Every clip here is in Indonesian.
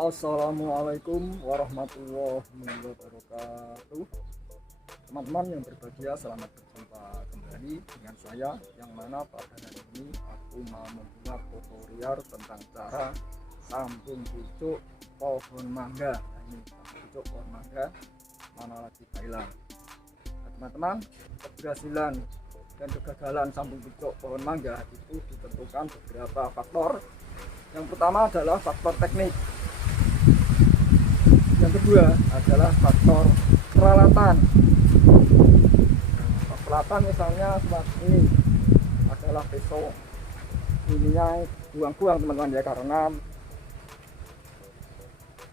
Assalamualaikum warahmatullahi wabarakatuh. Teman-teman yang berbahagia, selamat berjumpa kembali dengan saya, yang mana pada hari ini aku mau membuat tutorial tentang cara sambung pucuk pohon mangga. Nah, ini pucuk pohon mangga mana lagi Thailand. Nah, teman-teman, keberhasilan dan kegagalan sambung pucuk pohon mangga itu ditentukan beberapa faktor. Yang pertama adalah faktor teknik. Yang kedua adalah faktor peralatan. Peralatan misalnya seperti ini adalah pisau. Ininya buang-buang teman-teman ya, karena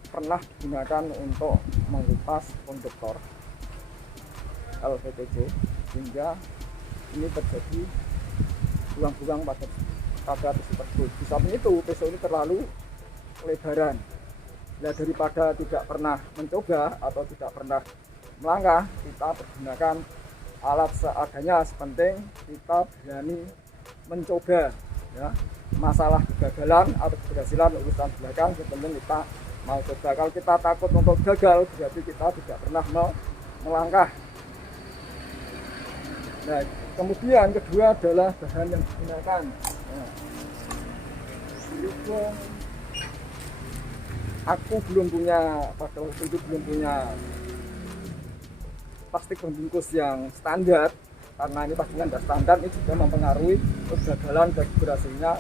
pernah digunakan untuk mengupas konduktor LPPC, sehingga ini terjadi buang-buang pada pisau tersebut. Di samping itu pisau ini terlalu lebaran. Ya, daripada tidak pernah mencoba atau tidak pernah melangkah, kita menggunakan alat seadanya. Sepenting kita berani mencoba ya. Masalah kegagalan atau keberhasilan urusan belakang, sepenting kita mau coba. Kalau kita takut untuk gagal, berarti kita tidak pernah melangkah. Nah, kemudian kedua adalah bahan yang digunakan. Nah, aku belum punya, pada waktu itu belum punya plastik pembungkus yang standar, karena ini pastinya tidak standar. Ini juga mempengaruhi kegagalan dan keberhasilannya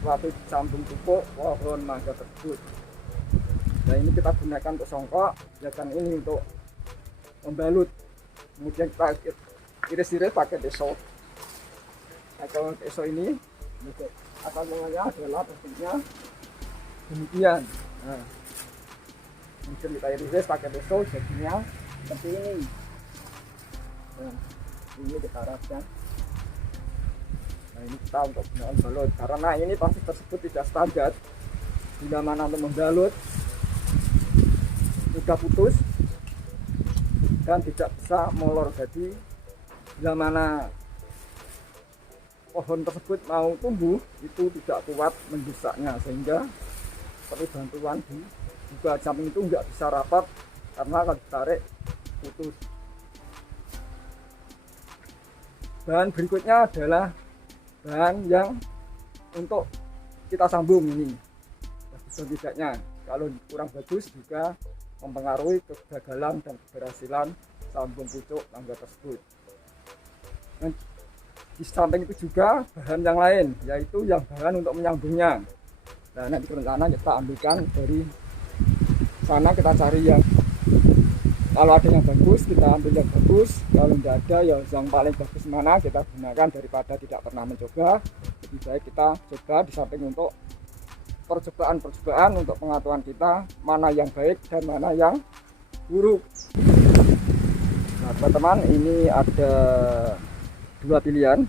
suatu sambung pucuk pohon mangga tersebut. Nah, ini kita gunakan untuk songkok, ya kan, ini untuk membalut. Kemudian kita iris-iris pakai pisau. Nah, kalau pisau ini asal mulanya adalah bentuknya demikian. Nah, kemudian kita iris pakai pisau, jadinya seperti ini. Nah, ini kita raskan. Nah, ini kita untuk gunakan balut, karena ini plastik tersebut tidak standar. Bila mana untuk membalut mudah putus dan tidak bisa molor. Jadi bila mana pohon tersebut mau tumbuh itu tidak kuat mendesaknya, sehingga seperti bantuan di juga samping itu nggak bisa rapat karena kalau ditarik putus. Bahan berikutnya adalah bahan yang untuk kita sambung ini. Bagus dan tidaknya, kalau kurang bagus juga mempengaruhi kegagalan dan keberhasilan sambung pucuk mangga tersebut. Dan di samping itu juga bahan yang lain, yaitu yang bahan untuk menyambungnya. Nah, nanti rencana kita ambilkan dari sana, kita cari yang, kalau ada yang bagus kita ambil yang bagus, kalau tidak ada ya yang paling bagus mana kita gunakan. Daripada tidak pernah mencoba, lebih baik kita coba. Di samping untuk percobaan untuk pengetahuan kita mana yang baik dan mana yang buruk. Nah, teman-teman, ini ada dua pilihan,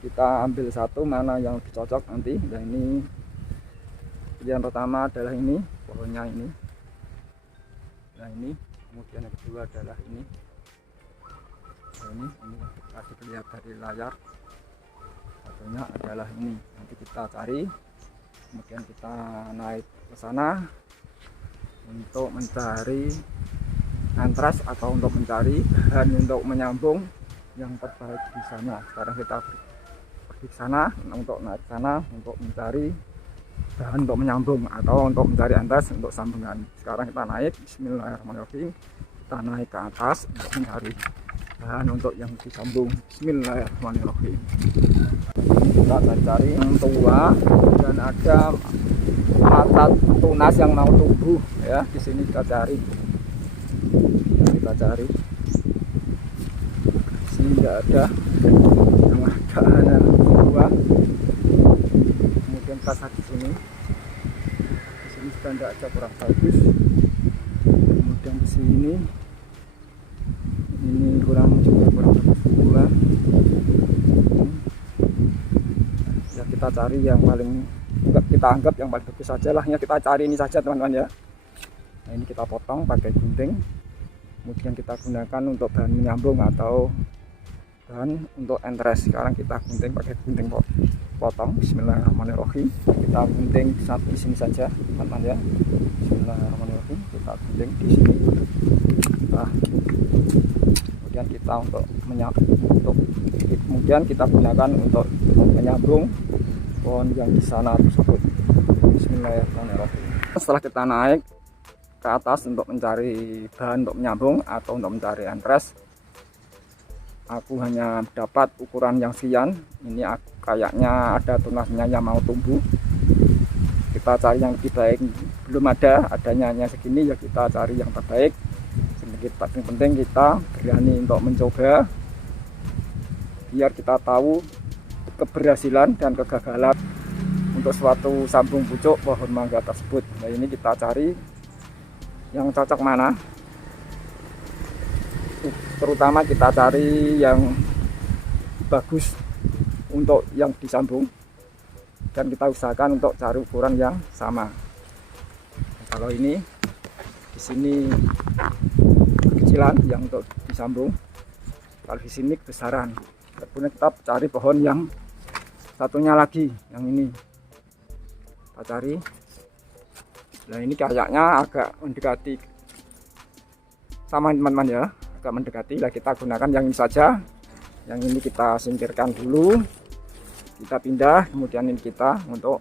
kita ambil satu mana yang lebih cocok nanti. Dan ini pilihan pertama adalah ini, pohonnya ini. Nah, ini kemudian yang kedua adalah ini. Nah, ini kasih lihat dari layar, satunya adalah ini. Nanti kita cari, kemudian kita naik ke sana untuk mencari antras atau untuk mencari bahan untuk menyambung yang terbaik di sana. Sekarang kita pergi ke sana untuk naik ke sana untuk mencari bahan untuk menyambung atau untuk mencari antras untuk sambungan. Sekarang kita naik, bismillahirrahmanirrahim, kita naik ke atas untuk mencari bahan untuk yang disambung. Bismillahirrahmanirrahim. Kita cari yang tua dan ada mata tunas yang mau tumbuh ya. Di sini kita cari. Kita cari. Di sini enggak ada. Yang ada hanya tua. Kemudian kita cari di sini. Di sini sudah enggak ada, kurang bagus. Kemudian di sini ini kurang bagus pula. Ya, kita cari yang paling, kita anggap yang paling bagus saja lah ya. Kita cari ini saja teman-teman ya. Nah, ini kita potong pakai gunting, kemudian kita gunakan untuk bahan menyambung atau bahan untuk entres. Sekarang kita gunting pakai gunting pot. potong. Bismillahirrahmanirrahim. Kita gunting di sini saja teman-teman ya. Bismillahirrahmanirrahim. Kita gunting di sini. Nah, kemudian kita kemudian kita gunakan untuk menyambung pohon yang di sana tersebut. Bismillahirrahmanirrahim. Setelah kita naik ke atas untuk mencari bahan untuk menyambung atau untuk mencari entres, aku hanya dapat ukuran yang sekian. Ini kayaknya ada tunasnya yang mau tumbuh. Kita cari yang lebih baik, belum adanya hanya segini, ya kita cari yang terbaik. Yang penting kita berani untuk mencoba, biar kita tahu keberhasilan dan kegagalan untuk suatu sambung pucuk pohon mangga tersebut. Nah, ini kita cari yang cocok mana, terutama kita cari yang bagus untuk yang disambung, dan kita usahakan untuk cari ukuran yang sama. Kalau ini di sini kecilan yang untuk disambung, kalau di sini kebesaran. Kemudian kita cari pohon yang satunya lagi, yang ini kita cari. Nah, ini kayaknya agak mendekati sama teman-teman ya, agak mendekati. Lah, kita gunakan yang ini saja. Yang ini kita singkirkan dulu, kita pindah. Kemudian ini kita untuk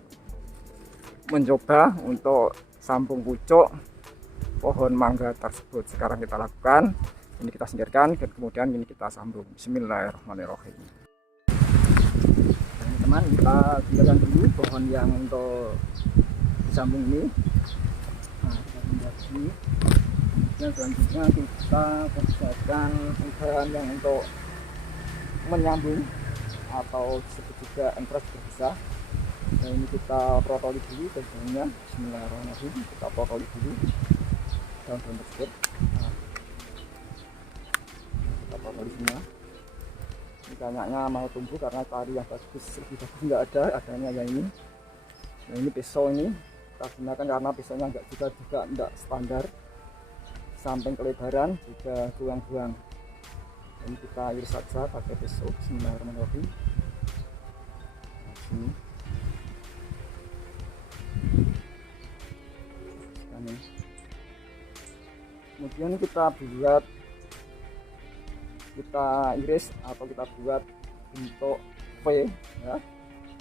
mencoba untuk sambung pucuk pohon mangga tersebut. Sekarang kita lakukan. Ini kita singkirkan dan kemudian ini kita sambung. Bismillahirrahmanirrahim. Teman-teman, kita singkirkan dulu pohon yang untuk disambung ini. Nah, kita pindah sini. Dan selanjutnya kita kerjakan bahan yang untuk menyambung atau disebut juga entres berpisah. Nah, ini kita protoli dulu bahannya. Bismillahirrahmanirrahim. Kita protoli dulu daun-daun tersebut. Nah, kita protoli semua. Ini kayaknya mau tumbuh karena tari yang bagus, lebih bagus nggak ada, adanya yang ini. Nah, ini pisau ini kita gunakan karena pisaunya juga tidak standar, samping kelebaran juga buang-buang. Ini kita iris saja pakai pisau. Bismillahirrahmanirrahim. Sini. Kemudian kita iris atau kita buat bentuk V ya,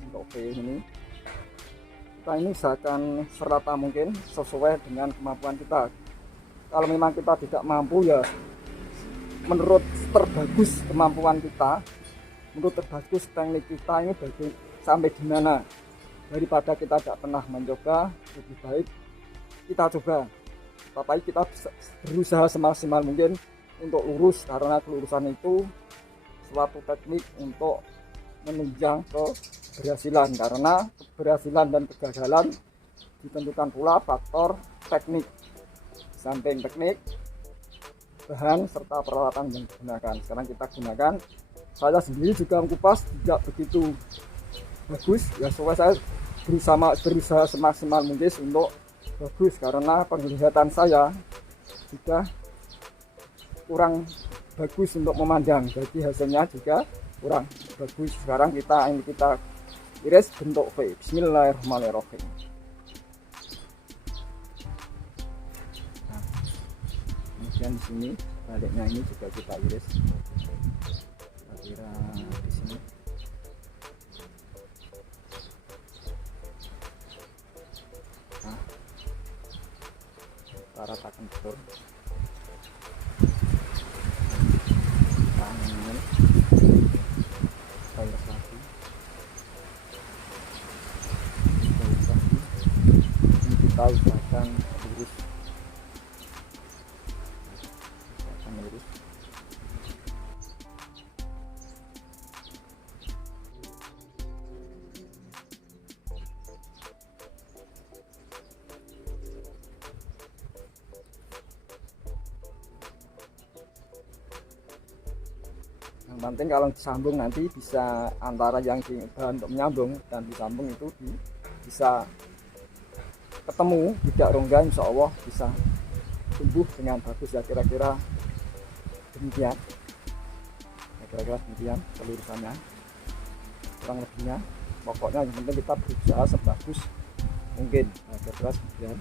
bentuk V ini. Kita ini usahakan serata mungkin sesuai dengan kemampuan kita. Kalau memang kita tidak mampu, ya menurut terbagus kemampuan kita, menurut terbagus teknik kita ini sampai di mana, daripada kita tidak pernah mencoba, lebih baik kita coba. Tapi kita berusaha semaksimal mungkin untuk lurus, karena kelurusan itu suatu teknik untuk menunjang keberhasilan, karena keberhasilan dan kegagalan ditentukan pula faktor teknik. Samping teknik, bahan serta peralatan yang digunakan. Sekarang kita gunakan, saya sendiri juga mengupas tidak begitu bagus ya, soalnya saya berusaha semaksimal mungkin untuk bagus, karena penglihatan saya juga kurang bagus untuk memandang, jadi hasilnya juga kurang bagus. Sekarang kita iris bentuk V. Bismillahirrahmanirrahim. Nah, kemudian di sini baliknya ini juga kita iris, kira-kira di sini. Nah, kita ratakan betul. Tangan balas lagi, ini kita usahakan lurus, Yang penting kalau disambung nanti bisa antara yang di bahan untuk menyambung dan disambung itu bisa ketemu, tidak rongga, insya Allah bisa tumbuh dengan bagus ya. Kira-kira demikian, kelurusannya kurang lebihnya. pokoknya yang penting kita berusaha sebagus mungkin. Nah, kira-kira sekian.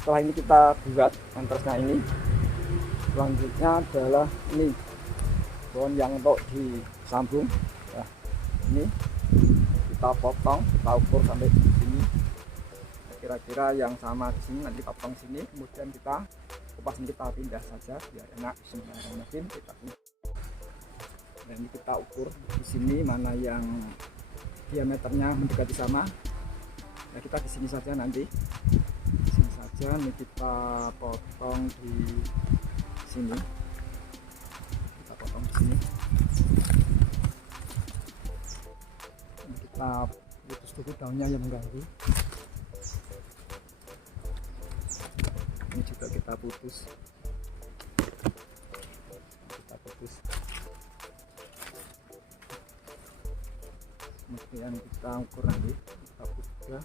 Setelah ini kita buat entersnya ini, selanjutnya adalah ini pohon yang untuk disambung. Nah, ini kita potong, kita ukur sampai di sini, kira-kira yang sama di sini, nanti potong sini, kemudian kita kupasnya kita pindah saja biar enak. Bismillahirrahmanirrahim. Dan ini kita ukur di sini mana yang diameternya mendekati sama. Ya, kita di sini saja nanti. Di sini saja, ini kita potong di sini. Kita potong di sini. Ini kita putus dulu daunnya yang mengganggu. Ini juga kita putus. Kita putus. Kemudian kita ukur nanti, kita putus juga.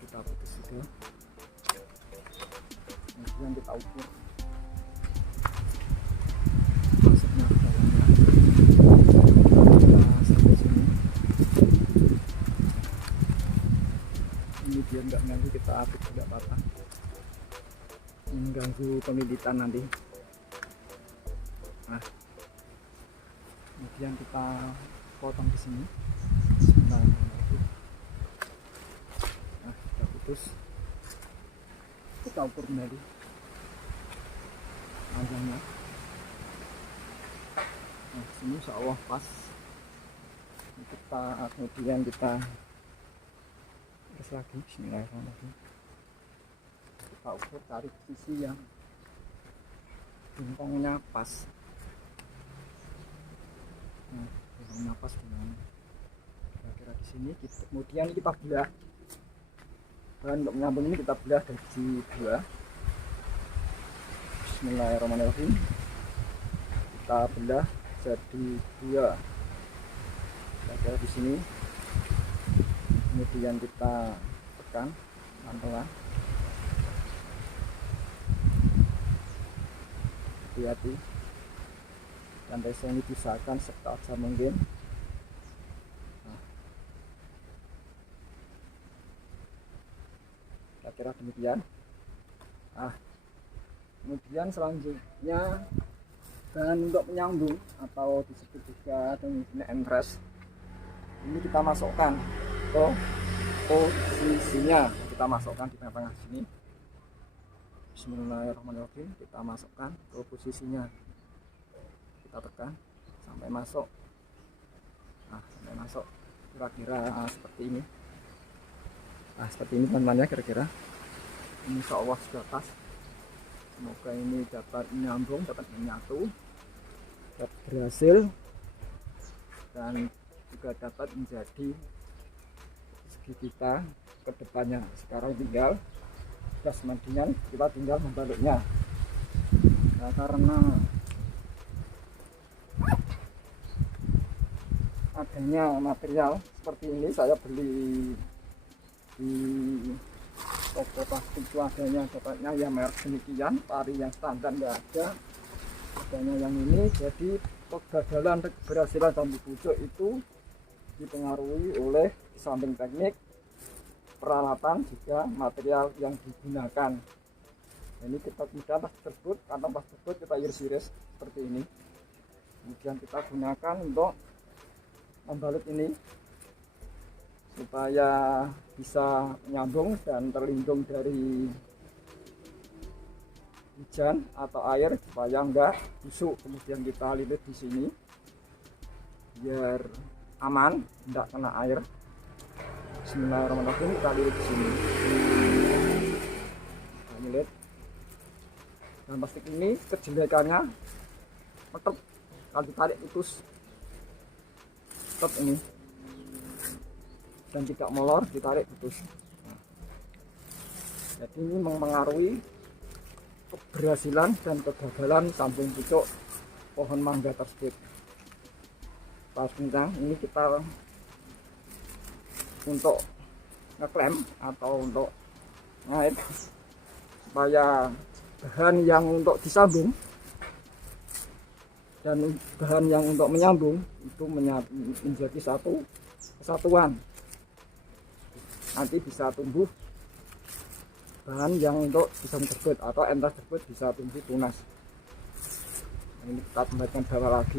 Kita putus juga. Kemudian kita ukur masuknya ke dalamnya. Kita sampai sini. Ini biar nggak ganggu, kita apit juga patah. Mengganggu pemilitan nanti. Nah, kemudian kita potong di sini. Nah, kita putus. Kita ukur kembali panjangnya. Nah, sini insya Allah pas. Kita kemudian kita terus lagi. Bismillahirrahmanirrahim. Kita ukur cari sisi yang bintangnya pas. Nah, bintangnya pas gimana? Kira-kira di sini. Kemudian kita belah. Dan untuk menyambung ini kita belah jadi dua. Bismillahirrahmanirrahim. Kita belah jadi dua. Kira-kira di sini. Kemudian kita tekan pelan-pelan. Hati-hati. Rantai ini diusahakan seketat mungkin. Nah, kira-kira demikian. Nah, kemudian selanjutnya bahan untuk menyambung atau disebut juga dengan entres, ini kita masukkan ke posisinya. Kita masukkan di tengah-tengah sini. Bismillahirrahmanirrahim. Kita masukkan ke posisinya. Kita tekan sampai masuk. Nah, sampai masuk kira-kira seperti ini. Nah, seperti ini teman-teman ya, kira-kira ini insya Allah sudah pas. Semoga ini dapat menyambung, dapat menyatu, dapat berhasil, dan juga dapat menjadi segi kita ke depannya. Sekarang tinggal sudah semandingan, kita tinggal membalutnya. Nah, karena adanya material seperti ini, saya beli di toko plastik itu adanya, dapatnya ya merek demikian, tari yang standar nggak ada, adanya yang ini. Jadi kegagalan keberhasilan bambu pucuk itu dipengaruhi oleh samping teknik, peralatan, juga material yang digunakan. Ini kita kemudian tas tersebut, kantong tas tersebut kita iris-iris seperti ini, kemudian kita gunakan untuk membalut ini supaya bisa menyambung dan terlindung dari hujan atau air, supaya enggak busuk. Kemudian kita lilit di sini biar aman, enggak kena air. Bismillahirrahmanirrahim. Kita lilit di sini. Kita lilit. Dan plastik ini kejelekannya tetap kalau ditarik putus, tetap ini, dan tidak molor, ditarik putus. Nah, jadi ini mempengaruhi keberhasilan dan kegagalan sambung pucuk pohon mangga tersebut. Pas bintang ini kita untuk ngeklem atau untuk ngait supaya bahan yang untuk disambung dan bahan yang untuk menyambung itu menjadi satu kesatuan. Nanti bisa tumbuh bahan yang untuk bisa terbit atau entas terbit bisa tumbuh tunas. Ini kita tempatkan bawah lagi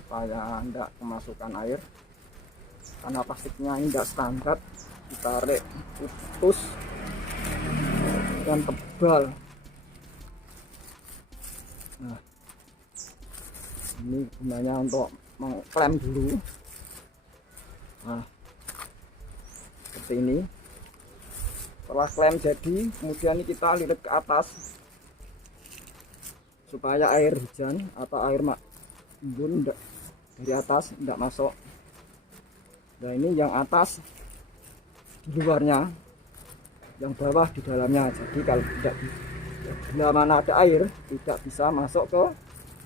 supaya tidak kemasukan air, karena plastiknya ini tidak standar, ditarik putus dan tebal. Nah, ini gunanya untuk mengklem dulu. Nah, seperti ini. Setelah klem jadi, kemudian ini kita lilit ke atas supaya air hujan atau air embun dari atas tidak masuk. Nah, ini yang atas di luarnya, yang bawah di dalamnya. Jadi kalau tidak bila mana ada air tidak bisa masuk ke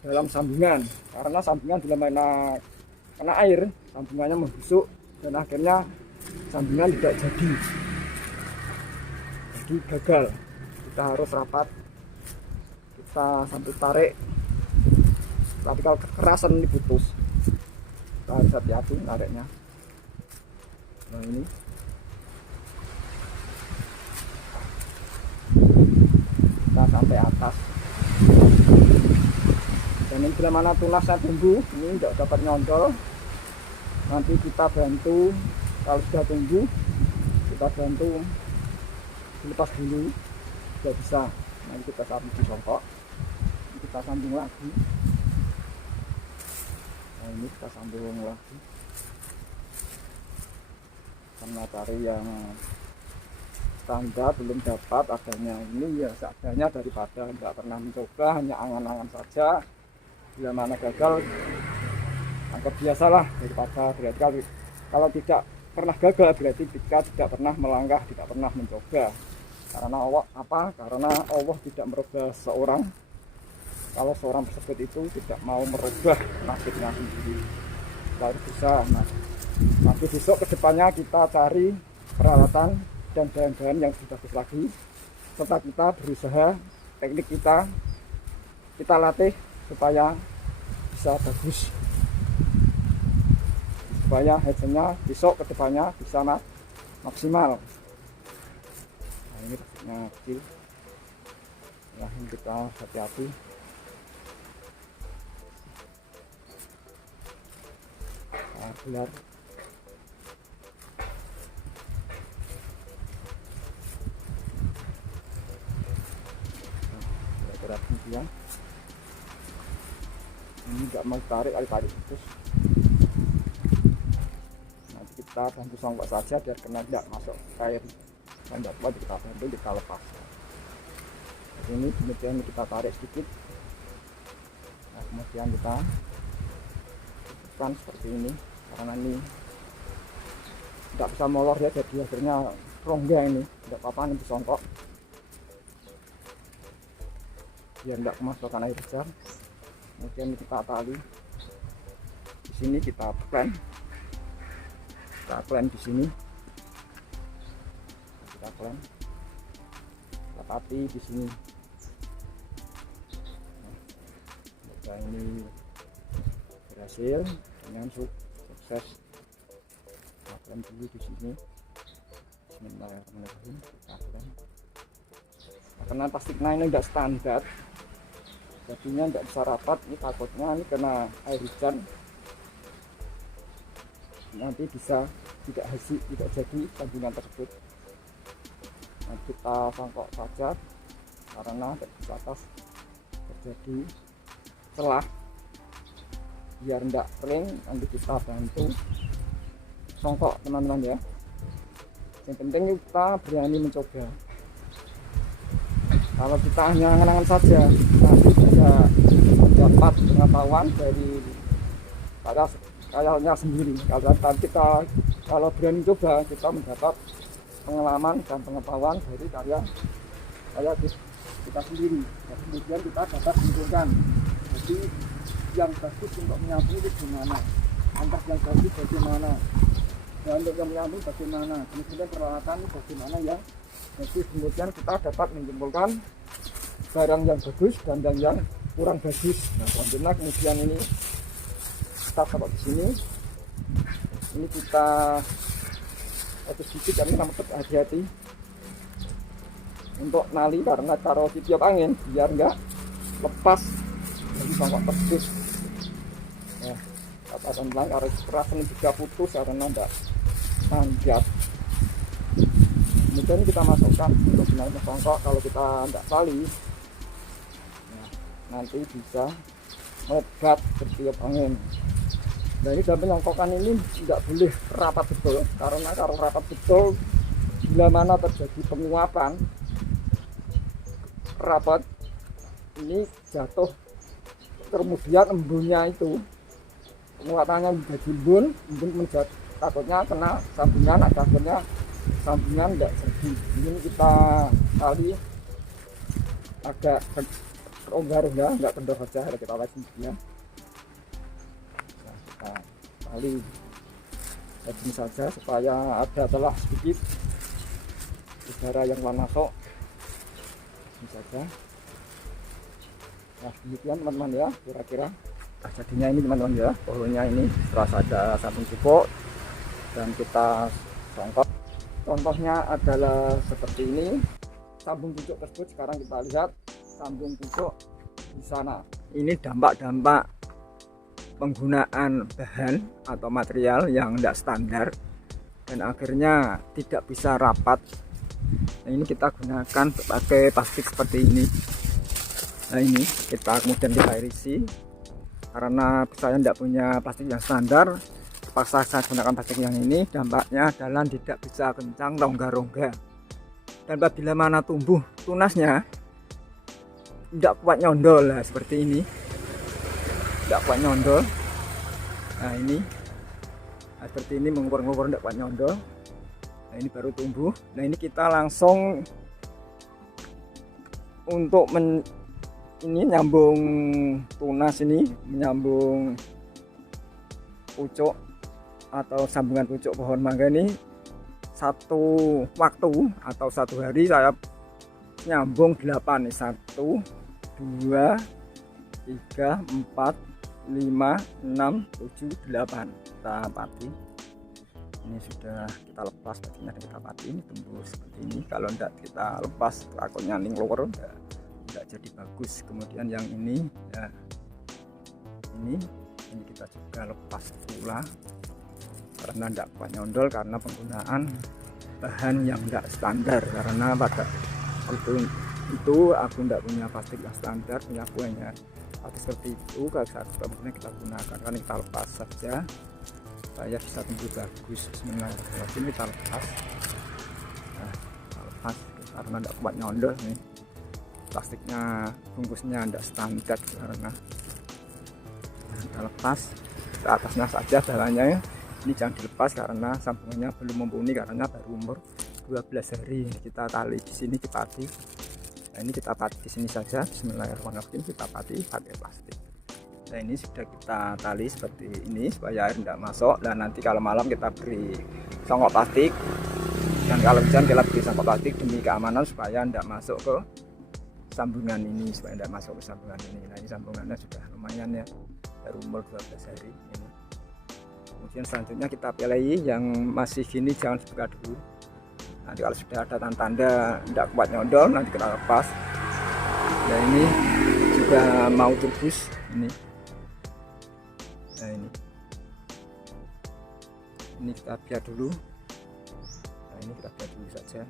dalam sambungan, karena sambungan bila mana kena air sambungannya membusuk dan akhirnya sambungan tidak jadi gagal. Kita harus rapat, kita sambil tarik, tapi kalau kekerasan ini putus, kita harus hati-hati nariknya. Nah, ini kita sampai atas, dan ini bila mana tunasnya tumbuh ini tidak dapat nyondol, nanti kita bantu. Kalau sudah tumbuh kita bantu dilepas dulu, sudah bisa. Nanti kita sambung di songkok, kita sambung lagi. Nah, ini kita sambung lagi karena cari yang standar belum dapat adanya. Ini ya seadanya daripada tidak pernah mencoba, hanya angan-angan saja. Bila mana gagal anggap biasalah, daripada berarti kalau tidak pernah gagal berarti kita tidak pernah melangkah, tidak pernah mencoba. Karena karena Allah tidak merubah seorang kalau seorang tersebut itu tidak mau merubah nasibnya sendiri. Baru bisa. Nah, nanti besok kedepannya kita cari peralatan dan bahan-bahan yang lebih bagus lagi, serta kita berusaha teknik kita latih supaya bisa bagus, supaya hasilnya besok kedepannya bisa maksimal. Nah, ini pastinya kecil ya, kita hati-hati. Nah, gelar berat ya. Ini nggak mau tarik, tarik terus. Nanti kita bantu songkok saja biar kena tidak masuk air. Dan tidak kuat kita bantu, kita lepas. Ini kemudian kita tarik sedikit. Nah, kemudian kita tekan seperti ini, karena ini tidak bisa molor ya, jadi akhirnya rongga ini. Tidak apa-apa, ini songkok biar tidak kemasukan air hujan. Kemudian kita tali di sini, kita klem di sini, kita rapati di sini. Nah, ini berhasil dengan sukses. Kita klem dulu di sini. Bismillahirrahmanirrahim. Kita klem. Nah, karena plastiknya ini tidak standar, jadinya tidak bisa rapat. Ini takutnya ini kena air hujan nanti bisa tidak jadi sambungan tersebut. Nah, kita sangkok saja karena di atas terjadi celah, biar tidak kering. Nanti kita bantu songkok teman-teman ya. Yang penting kita berani mencoba. Kalau kita hanya angan-angan saja, nanti bisa dapat pengetahuan dari karyanya sendiri. Kalau berani coba, kita mendapat pengalaman dan pengetahuan dari karya kita sendiri. Dan kemudian kita dapat menentukan, jadi yang bagus untuk menyambung itu gimana, antar yang bagus bagaimana, dan untuk yang menyambung bagaimana, kemudian peralatan bagaimana ya. Jadi kemudian kita dapat menyimpulkan barang yang bagus dan yang kurang bagus. Nah selanjutnya kemudian ini kita taruh di sini. Ini kita sedikit kami hati-hati untuk nali karena taruh di tiup angin biar enggak lepas dari bangkok tersebut. Nah, katakan bilang harus kerasan juga putus karena enggak manjat. Kemudian kita masukkan untuk benang bangkok. Kalau kita enggak tali, nah, nanti bisa melebat bertiup angin. Nah ini dalam penyongkokan ini tidak boleh rapat betul, karena kalau rapat betul bila mana terjadi penguapan rapat ini jatuh, kemudian embunnya itu penguatannya menjadi embun menjadi takutnya kena sambungan, takutnya sambungan tidak jadi. Ini kita tali agak rongga-rongga, nggak kendor saja, kita lagi ya. Kita tali begini saja supaya ada celah sedikit udara yang masuk. Ini saja. Nah demikian teman-teman ya, kira-kira jadinya ini teman-teman ya. Pohonnya ini setelah ada sambung cukup dan kita songkok. Contohnya adalah seperti ini. Sambung pucuk tersebut sekarang kita lihat sambung pucuk di sana. Ini dampak-dampak penggunaan bahan atau material yang tidak standar dan akhirnya tidak bisa rapat. Nah, ini kita gunakan pakai plastik seperti ini. Nah ini kita kemudian kita irisi, karena saya tidak punya plastik yang standar, terpaksa saya gunakan plastik yang ini. Dampaknya adalah tidak bisa kencang, rongga-rongga, dan apabila mana tumbuh tunasnya tidak kuat nyondol. Nah seperti ini, tidak kuat nyondol. Nah ini seperti ini, mengukur-ngukur tidak kuat nyondol. Nah ini baru tumbuh. Nah ini kita langsung untuk ini nyambung tunas, ini menyambung pucuk atau sambungan pucuk pohon mangga ini satu waktu atau satu hari saya nyambung 8 nih. 1 2 3 4 5 6 7 8 kita pati. Ini sudah kita lepas bajunya dan kita pati. Ini tembus seperti ini. Kalau tidak kita lepas takutnya ning keluar, tidak jadi bagus. Kemudian yang ini ya, ini kita juga lepas pula karena tidak kuat nyondol, karena penggunaan bahan yang tidak standar. Karena pada waktu itu aku tidak punya plastik yang standar, punya aku hanya plastik seperti itu. Kalau kemudian kita gunakan, karena kita lepas saja supaya bisa tumbuh bagus. Bismillahirrahmanirrahim. Kita lepas, nah, kita lepas karena tidak kuat nyondol nih. Plastiknya, bungkusnya tidak standar, karena kita lepas ke atasnya saja dalamnya. Ini jangan dilepas karena sambungannya belum mumpuni, karena baru umur 12 hari. Kita tali di sini dipati. Nah ini kita pati di sini saja. Bismillahirrahmanirrahim. Kita pati pakai plastik. Nah ini sudah kita tali seperti ini supaya air tidak masuk. Dan nanti kalau malam kita beri songkok plastik, dan kalau hujan kita beri songkok plastik demi keamanan supaya tidak masuk ke sambungan ini, supaya tidak masuk ke sambungan ini. Nah ini sambungannya sudah lumayan ya, baru umur 12 hari ini. Kemudian selanjutnya kita pilih yang masih gini, jangan dibuka dulu. Nanti kalau sudah ada tanda-tanda tidak kuat nyondol, nanti kita lepas. Nah ini juga mau tubus ini. Nah ini kita biar dulu. Nah ini kita biar dulu saja.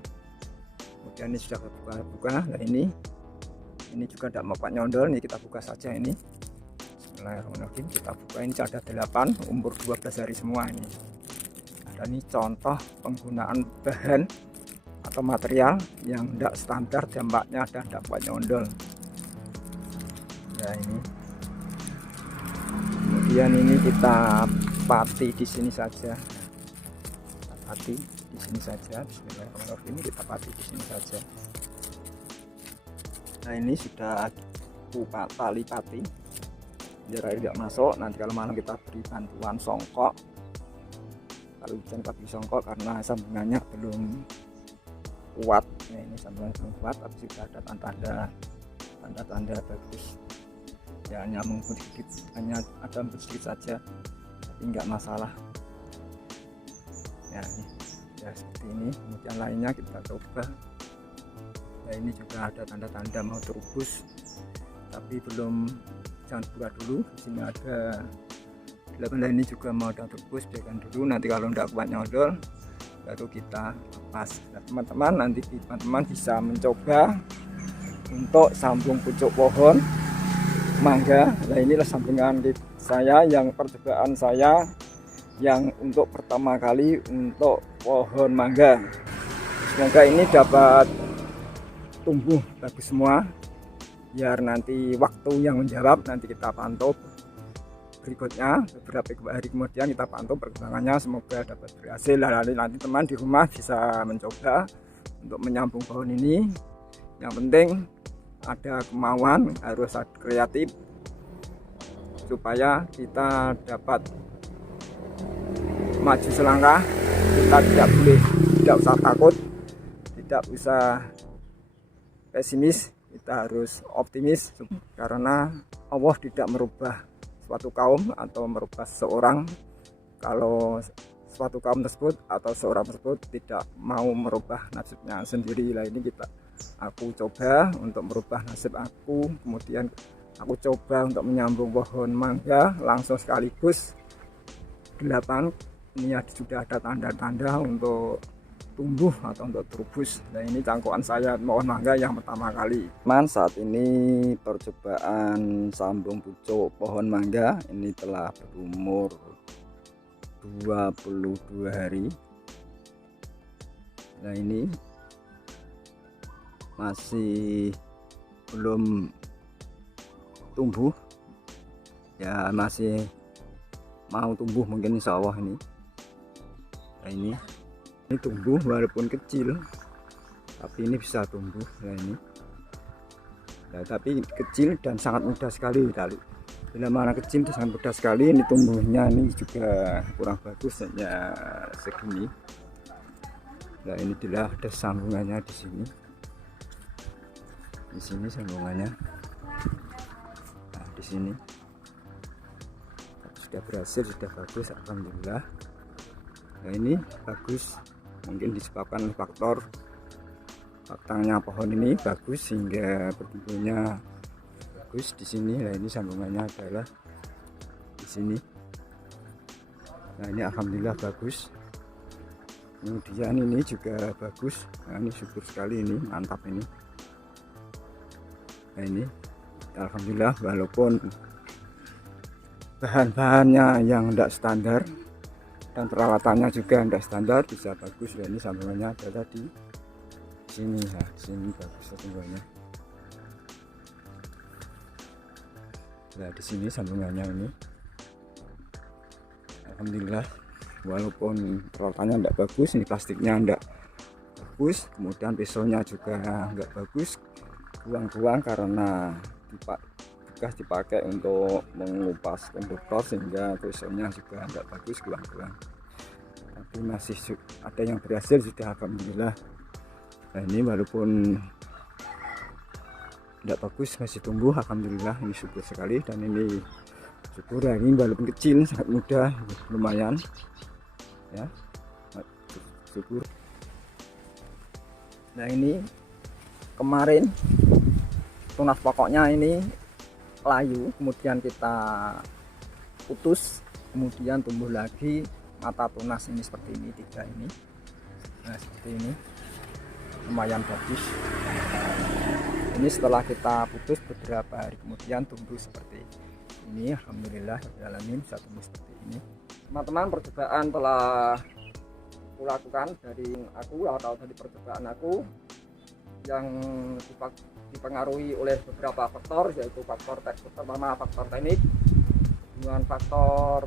Kemudian ini sudah buka. Nah ini juga tidak mau kuat nyondol, ini kita buka saja ini. Bismillahirrahmanirrahim. Kita buka, ini ada 8 umur 12 hari semua ini. Ada ini contoh penggunaan bahan atau material yang tidak standar, dampaknya ada tidak kuat nyondol. Nah ini. Kemudian ini kita pati di sini saja. Kita pati di sini saja. Bismillahirrahmanirrahim. Kita pati di sini saja. Nah ini sudah tali pati biar air tidak masuk. Nanti kalau malam kita beri bantuan songkok, kalau hujan kita beri songkok karena sambungannya belum kuat. Nah ini sambungan belum kuat, tapi sudah ada tanda-tanda bagus ya, nyambung sedikit, hanya ada sedikit saja tapi enggak masalah ya. Ini ya seperti ini. Kemudian lainnya kita coba. Nah ini juga ada tanda-tanda mau terubus tapi belum, jangan buka dulu. Di sini ada 8, ini juga mau terubus, biarkan dulu, nanti kalau enggak kuat nyodol baru kita lepas. Nah teman-teman, nanti teman-teman bisa mencoba untuk sambung pucuk pohon mangga. Nah inilah sambungan saya, yang percobaan saya yang untuk pertama kali untuk pohon mangga. Semoga ini dapat tumbuh bagus semua, biar nanti waktu yang menjawab, nanti kita pantau berikutnya beberapa hari kemudian, kita pantau perkembangannya, semoga dapat berhasil. Lalu nanti teman di rumah bisa mencoba untuk menyambung pohon ini. Yang penting ada kemauan, harus kreatif supaya kita dapat maju selangkah. Kita tidak usah takut, tidak usah pesimis, kita harus optimis, karena Allah tidak merubah suatu kaum atau merubah seseorang kalau suatu kaum tersebut atau seorang tersebut tidak mau merubah nasibnya sendiri. Lah ini aku coba untuk merubah nasib aku, kemudian aku coba untuk menyambung pohon mangga langsung sekaligus 8. Ini sudah ada tanda-tanda untuk tumbuh atau untuk terubus. Nah ini cangkuan saya pohon mangga yang pertama kali. Saat ini percobaan sambung pucuk pohon mangga ini telah berumur 22 hari. Nah ini masih belum tumbuh ya, masih mau tumbuh mungkin insya Allah ini. Nah ini tumbuh walaupun kecil tapi ini bisa tumbuh. Nah ini nah, tapi kecil dan sangat mudah sekali. Bila mana kecil itu sangat mudah sekali. Ini tumbuhnya ini juga kurang bagus hanya segini. Nah ini adalah ada sambungannya di sini. Di sini sambungannya. Nah di sini sudah berhasil, sudah bagus, alhamdulillah. Nah ini bagus, mungkin disebabkan faktor batangnya pohon ini bagus sehingga bertumbuhnya bagus di sini. Nah ini sambungannya adalah di sini. Nah ini alhamdulillah bagus. Kemudian ini juga bagus. Nah ini syukur sekali, ini mantap ini. Nah ini alhamdulillah, walaupun bahan-bahannya yang tidak standar dan perawatannya juga tidak standar, bisa bagus. Ya ini sambungannya adalah di sini. Nah di sini bagus sambungannya. Nah di sini sambungannya ini alhamdulillah, walaupun perawatannya tidak bagus, ini plastiknya tidak bagus, kemudian pisaunya juga nggak bagus, buang-buang karena bekas dipakai untuk mengupas konduktor sehingga pisaunya juga tidak bagus, buang-buang. Tapi masih ada yang berhasil, sudah alhamdulillah. Nah ini walaupun tidak bagus masih tumbuh, alhamdulillah, ini syukur sekali. Dan ini syukur ini walaupun kecil sangat mudah, lumayan ya, syukur. Nah ini kemarin tunas pokoknya ini layu, kemudian kita putus, kemudian tumbuh lagi mata tunas ini seperti ini, 3 ini. Nah seperti ini lumayan bagus. Ini setelah kita putus beberapa hari kemudian tumbuh seperti ini, alhamdulillah alamin, bisa tumbuh seperti ini. Teman-teman, percobaan telah kulakukan dari aku atau dari percobaan aku yang dipengaruhi oleh beberapa faktor, yaitu faktor pertama faktor teknik, dengan faktor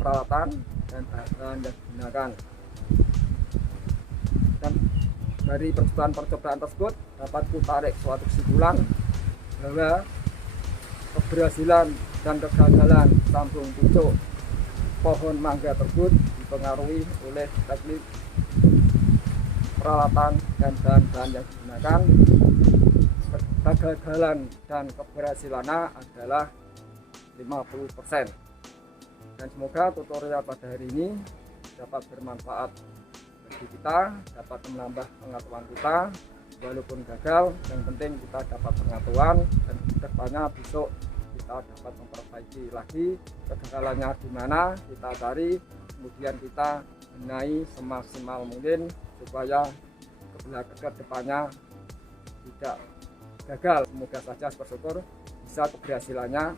peralatan dan bahan yang digunakan. Dan dari percobaan tersebut dapat kutarik suatu kesimpulan bahwa keberhasilan dan kegagalan sambung pucuk pohon mangga tersebut dipengaruhi oleh teknik, peralatan dan bahan-bahan yang digunakan, kegagalan dan keberhasilannya adalah 50%. Dan semoga tutorial pada hari ini dapat bermanfaat bagi kita, dapat menambah pengetahuan kita. Walaupun gagal, yang penting kita dapat pengetahuan dan kedepannya besok kita dapat memperbaiki lagi. Kegagalannya di mana kita cari, kemudian kita benahi semaksimal mungkin supaya kedepannya tidak gagal. Semoga saja bersyukur bisa keberhasilannya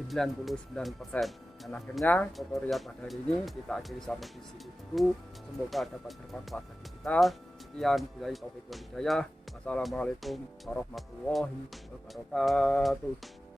99%. Dan akhirnya tutorial pada hari ini kita akhiri sampai di sini dulu. Semoga dapat bermanfaat bagi kita. Sekian, billahi taufiq wal hidayah. Wassalamualaikum warahmatullahi wabarakatuh.